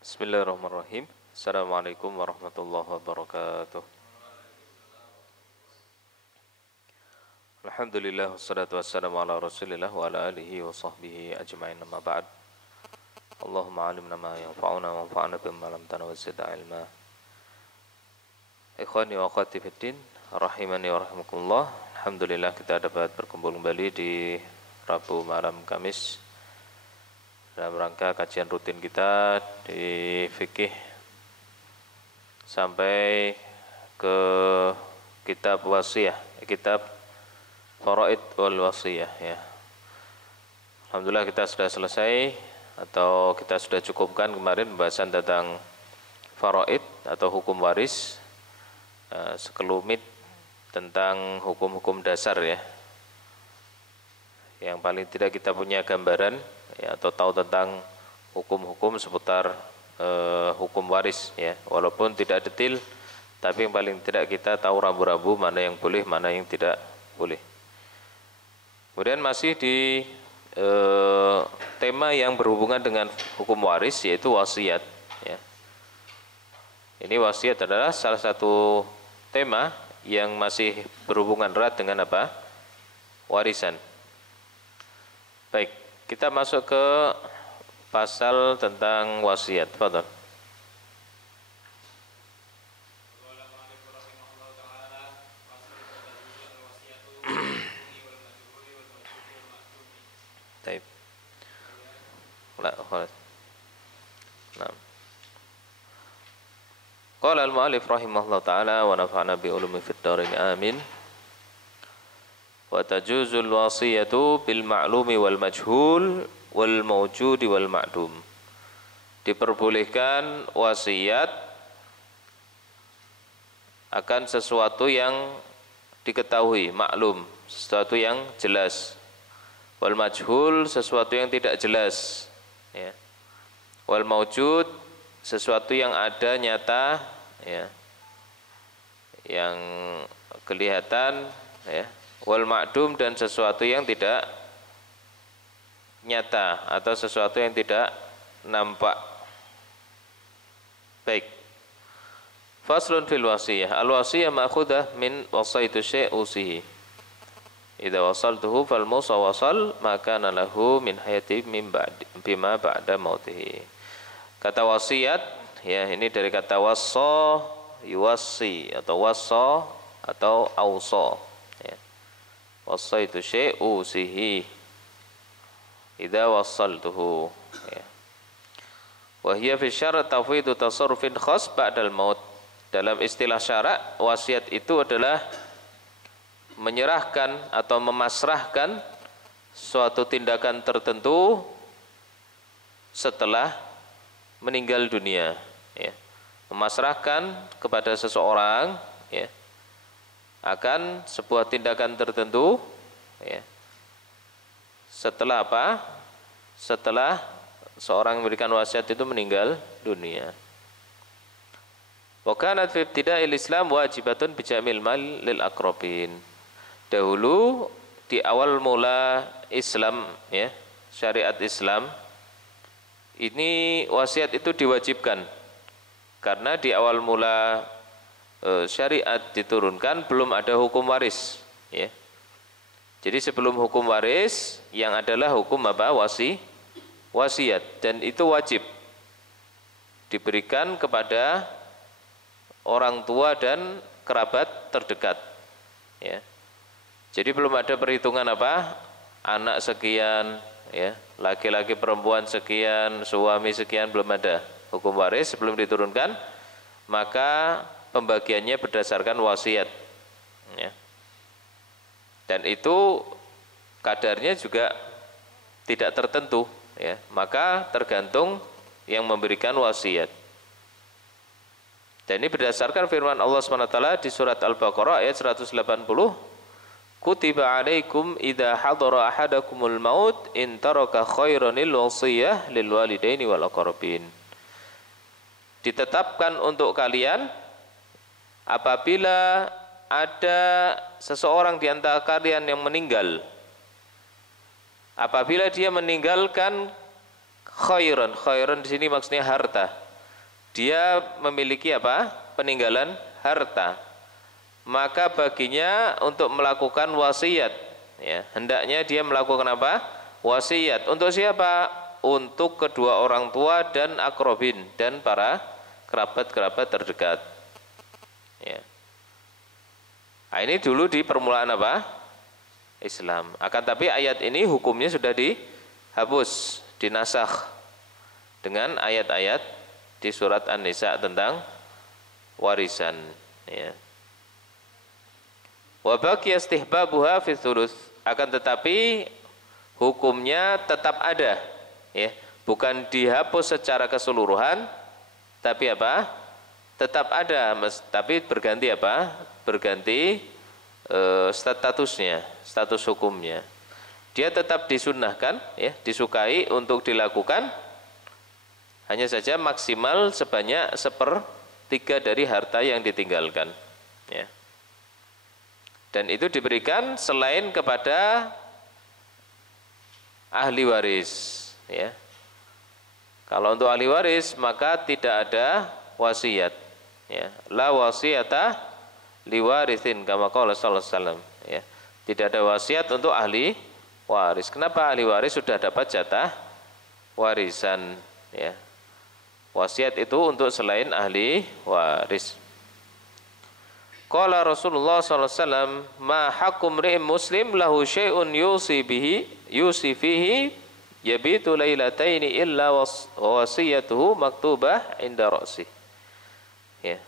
Bismillahirrahmanirrahim. Assalamualaikum warahmatullahi wabarakatuh. Alhamdulillah wassalatu wassalamu ala Rasulillah wa ala alihi wa sahbihi ajma'in, amma ba'd. Allahumma alimna ma yanfa'una wa anfa'na bima 'allamtana wa zidna ilma. Ikhwani wa akhwati fid din, rahimani wa rahimakumullah. Alhamdulillah kita dapat berkumpul kembali di Rabu malam Kamis dalam rangka kajian rutin kita di fikih sampai ke kitab wasiyah, kitab Faraid wal Wasiyah ya. Alhamdulillah kita sudah selesai atau kita sudah cukupkan kemarin pembahasan tentang faraid atau hukum waris, sekelumit tentang hukum-hukum dasar ya. Yang paling tidak kita punya gambaran ya, atau tahu tentang hukum-hukum seputar hukum waris ya, walaupun tidak detail, tapi yang paling tidak kita tahu rambu-rambu mana yang boleh, mana yang tidak boleh. Kemudian masih di tema yang berhubungan dengan hukum waris, yaitu wasiat ya. Ini wasiat adalah salah satu tema yang masih berhubungan erat dengan apa? Warisan. Baik, kita masuk ke pasal tentang wasiat. Fadhal. Baik. Nah. Qala al-mu'allif rahimahullah ta'ala wa nafa'na bi ulumi fid dharain amin. Wa tajuzul wasiyatu bil ma'lumi wal majhul wal mawjudi wal ma'dum. Diperbolehkan wasiat akan sesuatu yang diketahui, maklum, sesuatu yang jelas. Wal majhul, sesuatu yang tidak jelas ya. Wal mawjud, sesuatu yang ada nyata ya, yang kelihatan ya. Wal ma'dum, dan sesuatu yang tidak nyata atau sesuatu yang tidak nampak. Baik. Faslun fil wasiyah. Al wasiyah ma'khudah min wasaitu syai'usihi. Idza wasaltuhu fal musa wasal maka lahu min hayati min ba'di bima ba'da mautihi. Kata wasiat ya, ini dari kata wassa yuwassi atau wassa atau ausa ya. Wassaitu syai'usihi idza wassaltuhu ya. Wa hiya fi syara' tafwidu tasarrufin khas ba'dal maut. Dalam istilah syarak, wasiat itu adalah menyerahkan atau memasrahkan suatu tindakan tertentu setelah meninggal dunia ya. Memasrahkan kepada seseorang ya akan sebuah tindakan tertentu ya, setelah apa? Setelah seorang memberikan wasiat itu meninggal dunia. Wa kanat fi ibtida'il Islam wajibatun bi jam'il mal lil aqrabin. Dahulu di awal mula Islam ya, syariat Islam, ini wasiat itu diwajibkan karena di awal mula syariat diturunkan belum ada hukum waris ya. Jadi sebelum hukum waris yang adalah hukum apa? Wasiat, dan itu wajib diberikan kepada orang tua dan kerabat terdekat ya. Jadi belum ada perhitungan apa? Anak sekian ya, laki-laki perempuan sekian, suami sekian, belum ada. Hukum waris belum diturunkan, maka pembagiannya berdasarkan wasiat ya. Dan itu kadarnya juga tidak tertentu ya, maka tergantung yang memberikan wasiat. Dan ini berdasarkan firman Allah SWT di surat Al-Baqarah ayat 180, Kutiba alaikum idza hadara ahadakumul maut in taraka khairanil wasiyah lil walidaini wal aqrabin. Ditetapkan untuk kalian apabila ada seseorang di antara kalian yang meninggal, apabila dia meninggalkan khairan, khairan di sini maksudnya harta dia memiliki apa? Peninggalan harta. Maka baginya untuk melakukan wasiat, ya, hendaknya dia melakukan apa? Wasiat. Untuk siapa? Untuk kedua orang tua dan akrobin dan para kerabat-kerabat terdekat. Ya. Nah, ini dulu di permulaan apa? Islam. Akan tapi ayat ini hukumnya sudah dihapus, dinasakh dengan ayat-ayat di surat An-Nisa tentang warisan. Ya. Wa baqiya istihbabuha fi thuluts, akan tetapi hukumnya tetap ada, ya, bukan dihapus secara keseluruhan, tapi apa? Tetap ada, tapi berganti apa? Berganti statusnya, status hukumnya. Dia tetap disunnahkan, ya, disukai untuk dilakukan, hanya saja maksimal sebanyak 1/3 dari harta yang ditinggalkan, ya. Dan itu diberikan selain kepada ahli waris, ya. Kalau untuk ahli waris maka tidak ada wasiat, ya. La wasiyata liwarithin kama qala sallallahu alaihi wasallam, ya. Tidak ada wasiat untuk ahli waris. Kenapa? Ahli waris sudah dapat jatah warisan, ya. Wasiat itu untuk selain ahli waris. Qala Rasulullah sallallahu alaihi wasallam, ma haqqum ri'im muslim lahu syai'un yusi fihi yabitu lailataini illa wasiyatuhu maktubah inda ra'si. Ya.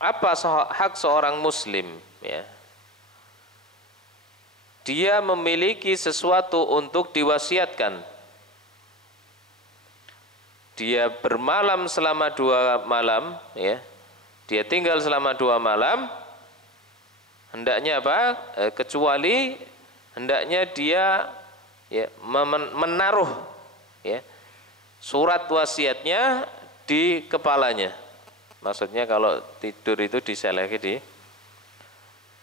Apa hak seorang muslim, ya? Dia memiliki sesuatu untuk diwasiatkan. Dia bermalam selama 2 malam, ya. Dia tinggal selama 2 malam. Hendaknya apa? Kecuali hendaknya dia, ya, menaruh, ya, surat wasiatnya di kepalanya. Maksudnya kalau tidur itu diseleki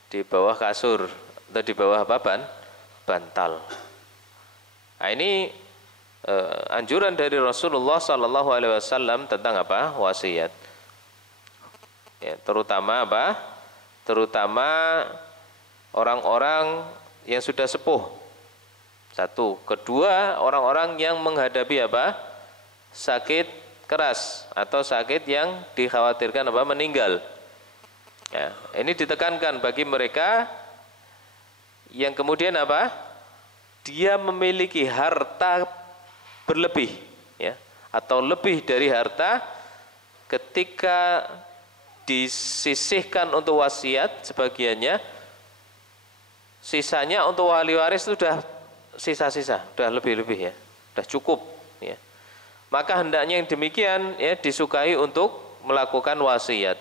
di bawah kasur atau di bawah apa? Bantal. Nah, ini anjuran dari Rasulullah Sallallahu Alaihi Wasallam tentang apa? Wasiat. Ya, terutama apa? Terutama orang-orang yang sudah sepuh. Satu, kedua, orang-orang yang menghadapi apa? Sakit keras atau sakit yang dikhawatirkan apa? Meninggal. Ya, ini ditekankan bagi mereka yang kemudian apa? Dia memiliki harta berlebih, ya, atau lebih dari harta, ketika disisihkan untuk wasiat sebagiannya, sisanya untuk wali waris itu sudah sisa-sisa, sudah lebih-lebih, ya, sudah cukup, ya. Maka hendaknya yang demikian, ya, disukai untuk melakukan wasiat,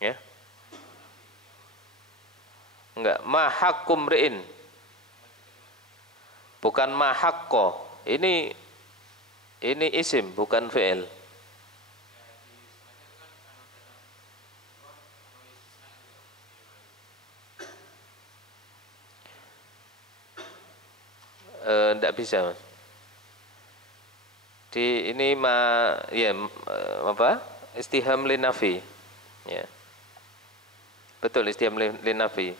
ya. Enggak, ma haqqum ri'in, bukan ma haqqo. Ini isim, bukan fi'il. Enggak bisa, Mas. Ini ya, apa? Istiham linafi, ya. Betul, istiham linafi.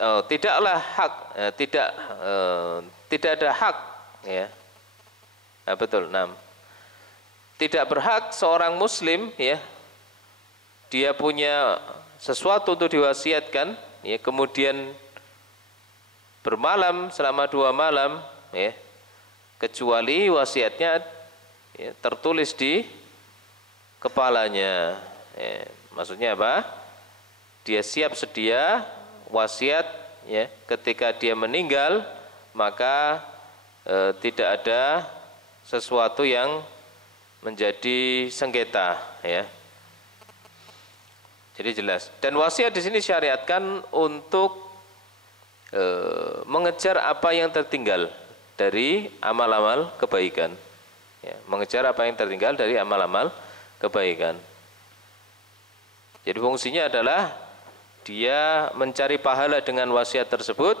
Tidaklah hak, tidak ada hak, ya. Nah, betul. 6. Tidak berhak seorang muslim, ya, dia punya sesuatu untuk diwasiatkan, ya, kemudian bermalam selama 2 malam, ya, kecuali wasiatnya, ya, tertulis di kepalanya, ya. Maksudnya apa? Dia siap sedia wasiat, ya, ketika dia meninggal, maka tidak ada sesuatu yang menjadi sengketa, ya. Jadi jelas. Dan wasiat di sini syariatkan untuk mengejar apa yang tertinggal dari amal-amal kebaikan, ya, mengejar apa yang tertinggal dari amal-amal kebaikan. Jadi fungsinya adalah dia mencari pahala dengan wasiat tersebut,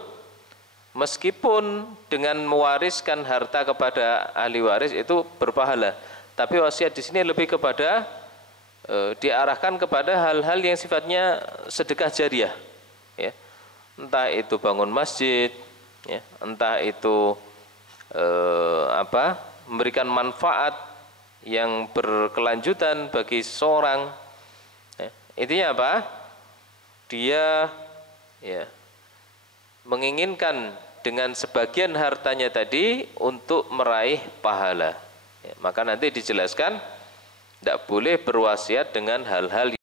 meskipun dengan mewariskan harta kepada ahli waris itu berpahala, tapi wasiat di sini lebih kepada diarahkan kepada hal-hal yang sifatnya sedekah jariah, ya. Entah itu bangun masjid, ya, entah itu memberikan manfaat yang berkelanjutan bagi seseorang, ya. Intinya apa? Dia, ya, menginginkan dengan sebagian hartanya tadi untuk meraih pahala, ya. Maka nanti dijelaskan tidak boleh berwasiat dengan hal-hal